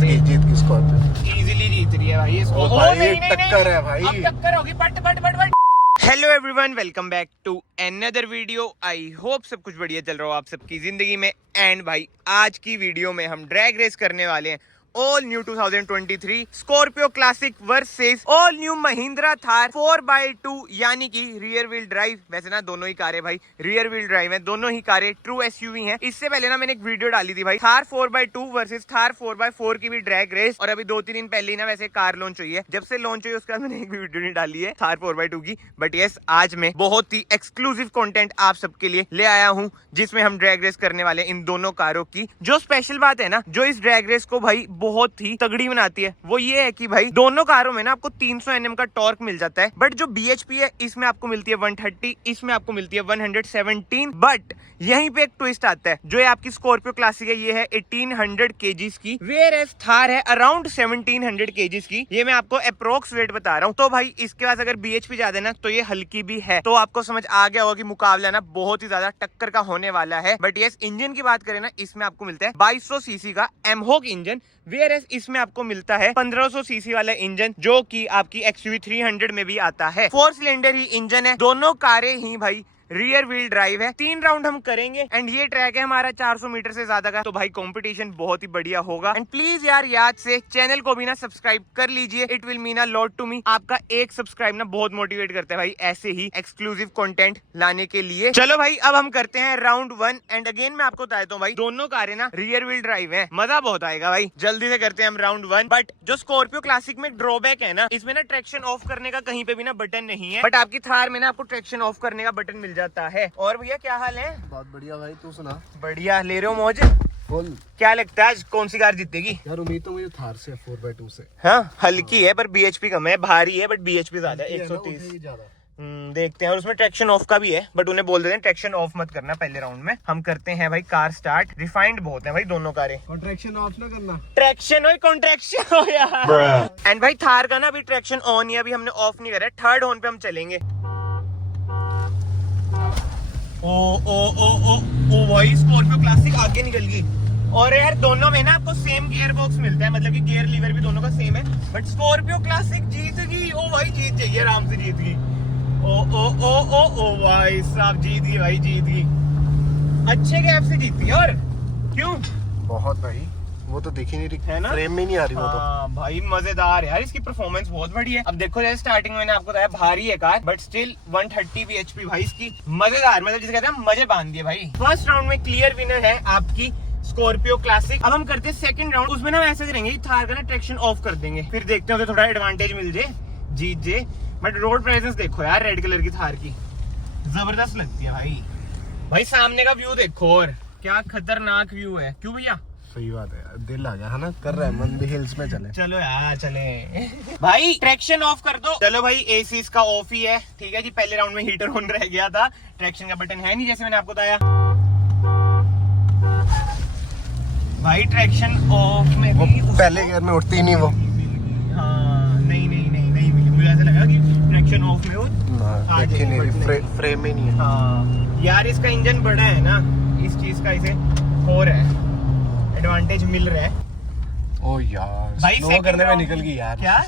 जीत गई Scorpio. Easily जीत रही है भाई ये ओ भाई टक्कर है भाई। अब टक्कर होगी but hello everyone, welcome back to another video. I hope सब कुछ बढ़िया चल रहा हो आप सबकी जिंदगी में। एंड भाई आज की वीडियो में हम ड्रैग रेस करने वाले हैं all new 2023 Scorpio classic versus all new Mahindra Thar 4x2 यानी कि रियर व्हील ड्राइव। वैसे ना दोनों ही कारें भाई रियर व्हील ड्राइव है, दोनों ही कारें ट्रू एसयूवी हैं। इससे पहले ना मैंने एक वीडियो डाली थी भाई Thar 4x2 versus Thar 4x4 की भी ड्रैग रेस, और अभी 2-3 दिन पहले ही ना वैसे कार लॉन्च हुई है। जब से लॉन्च हुई है उसके बाद मैंने एक भी वीडियो नहीं डाली है थार 4x2 की। बट यस, आज मैं बहुत ही एक्सक्लूसिव कंटेंट आप सबके लिए ले आया हूँ जिसमें हम ड्रैग रेस करने वाले इन दोनों कारों की। जो स्पेशल बात है ना, जो इस ड्रैग रेस को भाई बहुत ही तगड़ी बनाती है, वो ये है कि भाई दोनों कारों में ना आपको 300 Nm का टॉर्क मिल जाता है। बट जो BHP है इसमें आपको मिलती है 130, इसमें आपको मिलती है 117। बट यहीं पे एक ट्विस्ट आता है। जो ये आपकी स्कॉर्पियो क्लासिक है ये है 1800 kgs की, वेयर एज थार है अराउंड 1700 kgs की। ये मैं आपको अप्रोक्स वेट बता रहा हूँ। तो भाई इसके पास अगर BHP ज्यादा है ना तो ये हल्की भी है। तो आपको समझ आ गया होगा कि मुकाबला ना बहुत ही ज्यादा टक्कर का होने वाला है। बट यस, इंजन की बात करें ना, इसमें आपको मिलता है 2200 सीसी का एमहोक इंजन, वेयर एज इसमें आपको मिलता है 1500 सीसी वाला इंजन जो कि आपकी XUV 300 में भी आता है। 4 सिलेंडर ही इंजन है, दोनों कारें ही भाई रियर व्हील ड्राइव है। 3 राउंड हम करेंगे एंड ये ट्रैक है हमारा 400 मीटर से ज्यादा का। तो भाई कंपटीशन बहुत ही बढ़िया होगा। एंड प्लीज यार याद से चैनल को भी ना सब्सक्राइब कर लीजिए, it will mean a lot to me. आपका एक सब्सक्राइब ना बहुत मोटिवेट करता है भाई ऐसे ही एक्सक्लूसिव कंटेंट लाने के लिए। चलो भाई अब हम करते हैं राउंड 1। एंड अगेन मैं आपको बताता हूँ भाई दोनों कारें ना रियर व्हील ड्राइव है, मजा बहुत आएगा भाई। जल्दी से करते हैं हम राउंड 1। बट जो स्कॉर्पियो क्लासिक में ड्रॉबैक है ना, इसमें ना ट्रैक्शन ऑफ करने का कहीं पे भी ना बटन नहीं है। बट आपकी थार में ना आपको ट्रैक्शन ऑफ करने का बटन मिल जाता है। और भैया क्या हाल है? बहुत बढ़िया भाई, तू सुना? बढ़िया, ले रहे हो मौज? बोल, क्या लगता है आज कौन सी कार जीतेगी? यार उम्मीद तो मुझे थार से 4x2 से। हाँ, हल्की है पर BHP कम है, भारी है बट BHP ज्यादा है 130। देखते हैं। और उसमें ट्रैक्शन ऑफ का भी है, बट उन्हें बोल देते हैं ट्रैक्शन ऑफ मत करना पहले राउंड में। हम करते हैं भाई कार स्टार्ट। रिफाइंड बहुत है भाई दोनों कारें। और ट्रैक्शन ऑफ ना करना, ट्रैक्शन हो कॉन्ट्रैक्शन हो यार। एंड भाई थार का ना अभी ट्रैक्शन ऑन ही, अभी हमने ऑफ नहीं करा है। थर्ड ऑन पे हम चलेंगे। ओ ओ ओ ओ ओ भाई स्कॉर्पियो क्लासिक आगे निकल गई। और यार दोनों में ना आपको सेम गियर बॉक्स मिलता है, मतलब कि गियर लीवर भी दोनों का सेम है। बट स्कॉर्पियो क्लासिक जीत गई। ओ भाई जीत जाइए, आराम से जीत गई। ओ ओ ओ ओ ओ भाई साहब जीत गई भाई, जीत गई। अच्छे गैप से जीती है। और क्यों? बहुत भाई, वो तो दिख ही नहीं रही है ना, फ्रेम में नहीं आ रही वो तो। भाई मजेदार यार, इसकी परफॉर्मेंस बहुत बढ़िया है। अब देखो जैसे स्टार्टिंग में मैंने आपको बताया भारी है कार, बट स्टिल 130 BHP भाई इसकी। मजेदार, मतलब जिसे कहते हैं मजे बांध दिए भाई। फर्स्ट राउंड में क्लियर विनर है आपकी स्कॉर्पियो क्लासिक। अब हम करते हैं सेकंड राउंड। उसमें ना ऐसे करेंगे थार का ना ट्रैक्शन ऑफ कर देंगे, फिर देखते हैं उसे थोड़ा एडवांटेज मिल जाए, जीत जाए। बट रोड प्रेजेंस देखो यार रेड कलर की थार की, जबरदस्त लगती है भाई। भाई सामने का व्यू देखो, और क्या खतरनाक व्यू है। क्यों भैया? सही बात है, दिल आ गया है ना, कर रहा है मन भी हिल्स में चले। चलो यार चले भाई, ट्रैक्शन ऑफ कर दो। चलो भाई AC इसका ऑफ ही है, ठीक है जी। पहले राउंड में हीटर ऑन रह गया था, ट्रैक्शन का बटन है नहीं जैसे मैंने आपको बताया। भाई ट्रैक्शन ऑफ में भी पहले गियर में उठती ही नहीं वो। हाँ नहीं मिली, मुझे ऐसा लगा कि ट्रैक्शन ऑफ में वो देख ही नहीं रही, फ्रेम में नहीं है। हाँ यार इसका इंजन बड़ा है ना, इस चीज का इसे और है एडवांटेज मिल रहा है। ओ यार भाई स्लो करने में निकल गई यार। क्या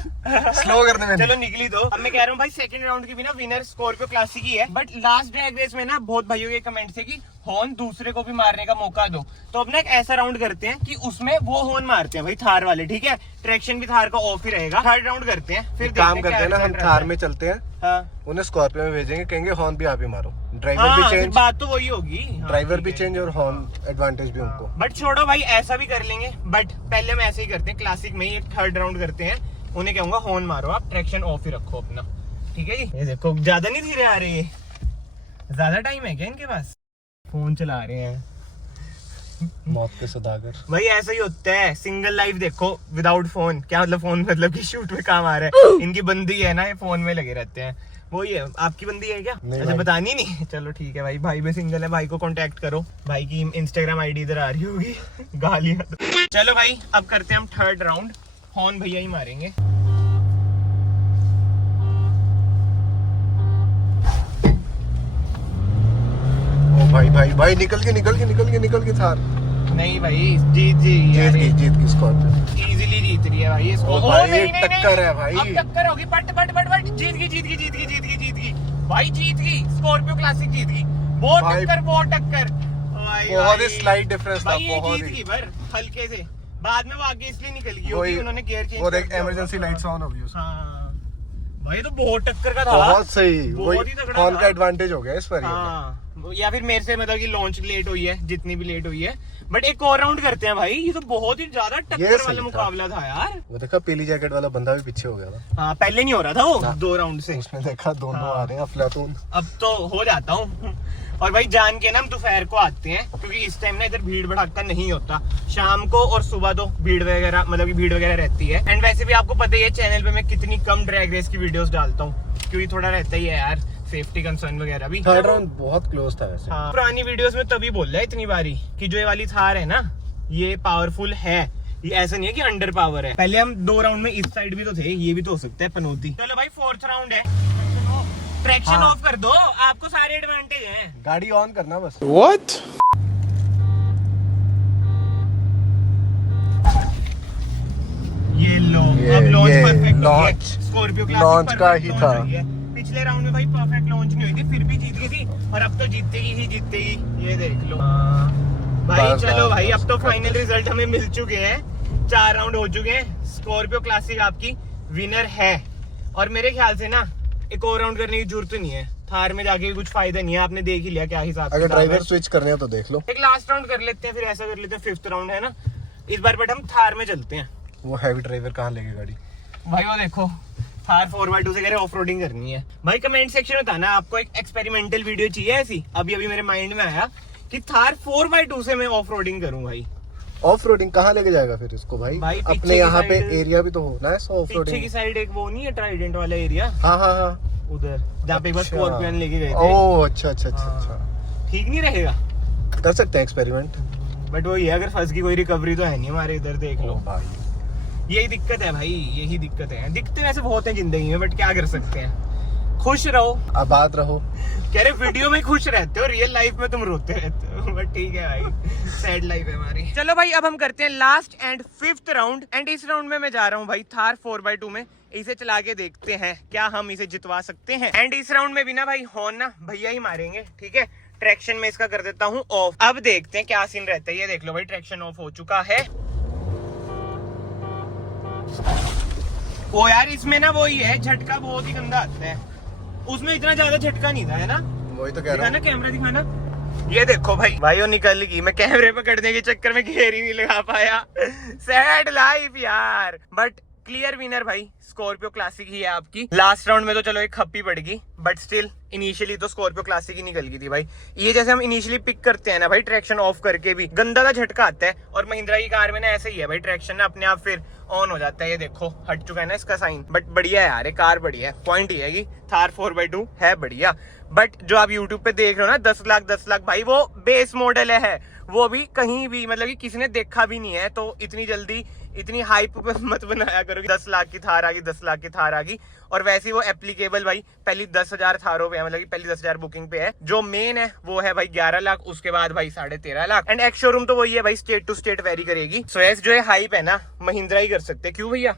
स्लो करने में चलो निकली तो। अब मैं कह रहा हूँ भाई सेकंड राउंड की भी ना विनर स्कॉर्पियो क्लासिक ही है। बट लास्ट ड्रैग रेस में ना बहुत भाइयों के कमेंट थे कि हॉर्न दूसरे को भी मारने का मौका दो। तो अब ना एक ऐसा राउंड करते हैं कि उसमें वो हॉर्न मारते हैं भाई थार वाले, ठीक है। ट्रैक्शन भी थार का ऑफ ही रहेगा। थर्ड राउंड करते हैं, फिर काम करते हैं ना, हम थार में चलते हैं, हाँ उन्हें स्कॉर्पियो में भेजेंगे, कहेंगे हॉर्न भी आप ही मारो। ड्राइवर हाँ, भी चेंज, बात तो वही होगी। ड्राइवर भी चेंज और हॉर्न एडवांटेज भी उनको। बट छोड़ो भाई, ऐसा भी कर लेंगे। बट पहले हम ऐसे ही करते हैं, क्लासिक में ही एक थर्ड राउंड करते हैं। उन्हें कहूंगा हॉर्न मारो, आप ट्रैक्शन ऑफ ही रखो अपना, ठीक है जी। ये देखो ज्यादा नहीं धीरे आ रही है, ज्यादा टाइम है क्या इनके पास? फोन चला रहे हैं मौत के सौदागर। भाई ऐसा ही होता है, सिंगल लाइफ देखो विदाउट फोन। क्या मतलब फोन मतलब कि शूट में काम आ रहा है। इनकी बंदी है ना, ये फोन में लगे रहते हैं। वही है, आपकी बंदी है क्या? अच्छा बतानी नहीं, चलो ठीक है भाई। भाई भी सिंगल है, भाई को कांटेक्ट करो। भाई की Instagram ID इधर आ रही होगी गालियां। चलो भाई अब करते हैं हम थर्ड राउंड। हॉर्न भैया ही मारेंगे। ओ भाई निकल के थार। नहीं भाई जीत गई स्कॉर्पियो। इजीली इसको। ओ ओ भाई, नहीं, नहीं, टक्कर नहीं। है भाई। अब टक्कर होगी, पट पट पट पट, जीत गई भाई, जीत गई स्कॉर्पियो क्लासिक, जीत गई। बहुत भाई, टक्कर बहुत ही स्लाइट डिफरेंस था, भाई, ये बहुत जीत ही। गई पर हल्के से। बाद में वो आगे इसलिए निकल गई वही, होगी, उन्होंने गियर चेंज वो कर देख दिया इमरजेंसी होगा। लाइट्स ऑन हो गई उसकी। हाँ भाई, तो बहुत टक्कर का था। बहुत सही, बहुत वही ही तगड़ा हॉर्न था। का एडवांटेज हो गया इस पर। हाँ, या फिर मेरे से मतलब कि लॉन्च लेट हुई है, जितनी भी लेट हुई है। बट एक और राउंड करते हैं भाई, ये तो बहुत ही ज्यादा टक्कर सही वाला था। मुकाबला था यार। वो देखा पीली जैकेट वाला बंदा भी पीछे हो गया था। हाँ, पहले नहीं हो रहा था वो ना। 2 राउंड से। उसने देखा दोनों हाँ। आ रहे हैं अफलातून। अब तो हो जाता हूँ। और भाई जान के ना हम दोपहर को आते हैं, क्योंकि इस टाइम ना इधर भीड़ भड़ाका नहीं होता। शाम को और सुबह तो भीड़ वगैरह, मतलब कि भीड़ वगैरह रहती है। एंड वैसे भी आपको पता ही है चैनल पे मैं कितनी कम ड्रैग रेस की वीडियोस डालता हूँ, क्योंकि थोड़ा रहता ही है यार, सेफ्टी कंसर्न वगैरह भी। थर्ड राउंड बहुत क्लोज था वैसे। हाँ, पुरानी वीडियोस में तभी बोल रहा है इतनी बारी कि जो ये वाली थार है ना, ये पावरफुल है। ये ऐसा नहीं है कि अंडर पावर है। पहले हम 2 राउंड में इस साइड भी तो थे, ये भी तो हो सकता है पनौती। चलो भाई, 4th राउंड है। ट्रैक्शन हाँ। ऑफ कर दो, आपको सारे एडवांटेज हैं। गाड़ी ऑन करना बस। What? ये लो, ये- अब लॉन्च ये परफेक्ट launch- स्कॉर्पियो launch का ही था। पिछले राउंड में भाई परफेक्ट लॉन्च नहीं हुई थी, फिर भी जीत गई थी। और अब तो जीतेगी। ये देख लो भाई। बस, चलो बस, भाई, बस। अब तो फाइनल रिजल्ट हमें मिल चुके हैं। 4 राउंड हो चुके हैं। स्कॉर्पियो क्लासिक आपकी विनर है। और मेरे ख्याल से ना एक और राउंड करने की जरूरत नहीं है। थार में जाके कुछ फायदा नहीं है, आपने देख ही लिया क्या हिसाब अगर किताब है। ड्राइवर स्विच करने हैं तो देख लो। एक लास्ट राउंड कर लेते हैं, फिर ऐसा कर लेते हैं 5th राउंड है ना इस बार, बट हम थार में चलते हैं। वो हैवी ड्राइवर कहाँ लेके गाड़ी। भाई वो देखो, थार 4x2 से कह रहे ऑफ रोडिंग करनी है। भाई कमेंट सेक्शन में बताना आपको एक एक्सपेरिमेंटल वीडियो चाहिए ऐसी। अभी मेरे माइंड में आया कि थार 4x2 से मैं ऑफ रोडिंग करूँ भाई। ऑफ रोडिंग कहाँ लेके जाएगा फिर इसको भाई, भाई, पीछे अपने की यहाँ पे साइड- एरिया भी तो होना है ऑफ पीछे की रोडिंग। साइड एक वो नहीं है ट्राइडेंट वाला एरिया, हाँ हाँ हाँ, उधर जहाँ पे एक बार अच्छा। स्कॉर्पियन लेके गए थे। ओह अच्छा अच्छा अच्छा हाँ। अच्छा, ठीक नहीं रहेगा, कर सकते हैं एक्सपेरिमेंट। बट वही है, अगर फंस की कोई रिकवरी तो है नहीं हमारे इधर, देख लो। भाई यही दिक्कत है भाई, यही दिक्कत है। दिक्कतें वैसे बहुत हैं जिंदगी में, बट क्या कर सकते हैं। खुश रहो, आबाद रहो। कह रहे वीडियो में खुश रहते हो, रियल लाइफ में तुम रोते रहते हो। बट ठीक है भाई, सैड लाइफ है हमारी। चलो भाई, अब हम करते हैं last and 5th round. And इस राउंड में मैं जा रहा हूँ भाई थार 4x2 में। इसे चला के देखते हैं क्या हम इसे जितवा सकते हैं। एंड इस राउंड में भी ना भाई हॉर्न ना भैया ही मारेंगे, ठीक है। ट्रैक्शन में इसका कर देता हूँ ऑफ। अब देखते हैं क्या सीन रहता है। ये देख लो भाई, ट्रैक्शन ऑफ हो चुका है। ओ यार, इसमें ना वही है, झटका बहुत ही गंदा आता है। उसमें इतना ज्यादा झटका नहीं था, है ना। वही तो कह रहा दिखाना हूँ। कैमरा, दिखाना। ये देखो भाई वो निकल गई। मैं कैमरे पकड़ने के चक्कर में घेर ही नहीं लगा पाया। सैड लाइफ यार। बट क्लियर विनर भाई स्कॉर्पियो क्लासिक ही है आपकी। लास्ट राउंड में तो चलो एक खप्पी पड़ गई, बट स्टिल इनिशियली तो स्कॉर्पियो क्लासिक ही निकल गई थी भाई। ये जैसे हम इनिशियली पिक करते हैं ना भाई, ट्रैक्शन ऑफ करके भी गंदा का झटका आता है। और महिंद्रा की कार में ना ऐसे ही है भाई, ट्रैक्शन ना अपने आप फिर ऑन हो जाता है। ये देखो हट चुका है ना इसका साइन। बट बढ़िया है यार, ये कार बढ़िया है। पॉइंट ये है कि थार 4x2 है बढ़िया। बट जो आप यूट्यूब पे देख रहे हो ना 10 लाख भाई, वो बेस मॉडल है। वो भी कहीं भी मतलब कि किसी ने देखा भी नहीं है। तो इतनी जल्दी इतनी हाइप मत बनाया करो कि 10 लाख की थार आ गई, 10 लाख की थार आ गई। और वैसे ही वो एप्लीकेबल भाई पहली 10,000 थारों पे है, मतलब कि पहली 10,000 बुकिंग पे है। जो मेन है वो है भाई 11 लाख, उसके बाद भाई 13.5 लाख। एंड एक्स शोरूम तो वही है भाई, स्टेट टू स्टेट वेरी करेगी। सो एस जो है हाइप है ना, महिंद्रा ही कर सकते। क्यों भैया,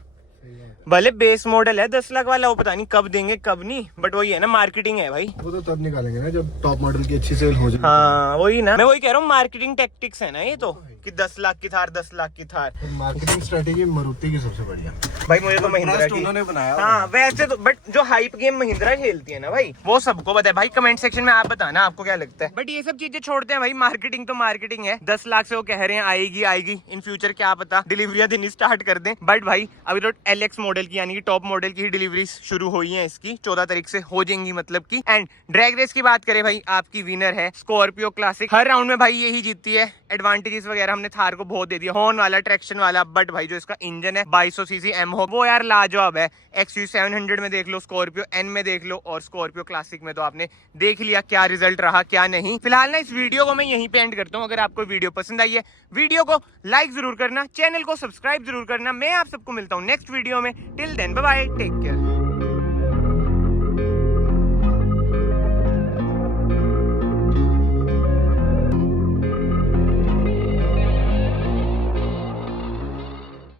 भले बेस मॉडल है 10 लाख वाला, वो पता नहीं कब देंगे कब नहीं, बट वही है ना, मार्केटिंग है भाई। वो तो तब निकालेंगे ना जब टॉप मॉडल की अच्छी सेल हो जाए। हाँ वही ना, मैं वही कह रहा हूँ, मार्केटिंग टैक्टिक्स है ना ये तो, कि 10 लाख की थार, 10 लाख की थार। मार्केटिंग स्ट्रेटेजी मारुति की सबसे बढ़िया भाई मुझे तो महिंद्रा ट्रस्ट की, उन्होंने बनाया। हाँ वैसे तो, बट जो हाइप गेम महिंद्रा खेलती है ना भाई, वो सबको पता है भाई। कमेंट सेक्शन में आप बताना आपको क्या लगता है। बट ये सब चीजें छोड़ते हैं भाई, मार्केटिंग तो मार्केटिंग है। 10 लाख से वो कह रहे हैं आएगी इन फ्यूचर, क्या पता डिलीवरियां देनी स्टार्ट कर दें। बट भाई अभी तो LX मॉडल की यानी कि टॉप मॉडल की ही डिलीवरी शुरू हुई है इसकी, 14 तारीख से हो जाएंगी मतलब की। एंड ड्रैग रेस की बात करें भाई, आपकी विनर है स्कॉर्पियो क्लासिक। हर राउंड में भाई यही जीतती है। एडवांटेजेस वगैरह हमने थार को बहुत दे दिया, हॉर्न वाला, ट्रैक्शन वाला। बट भाई जो इसका इंजन है 2200 सीसी एमहो, वो यार लाजवाब है। XUV 700 में देख लो, स्कॉर्पियो N में देख लो, और स्कॉर्पियो क्लासिक में तो आपने देख लिया क्या रिजल्ट रहा क्या नहीं। फिलहाल ना इस वीडियो को मैं यहीं पे एंड करता हूँ। अगर आपको वीडियो पसंद आई है, वीडियो को लाइक जरूर करना, चैनल को सब्सक्राइब जरूर करना। मैं आप सबको मिलता हूँ नेक्स्ट वीडियो में। Till then bye bye, take care.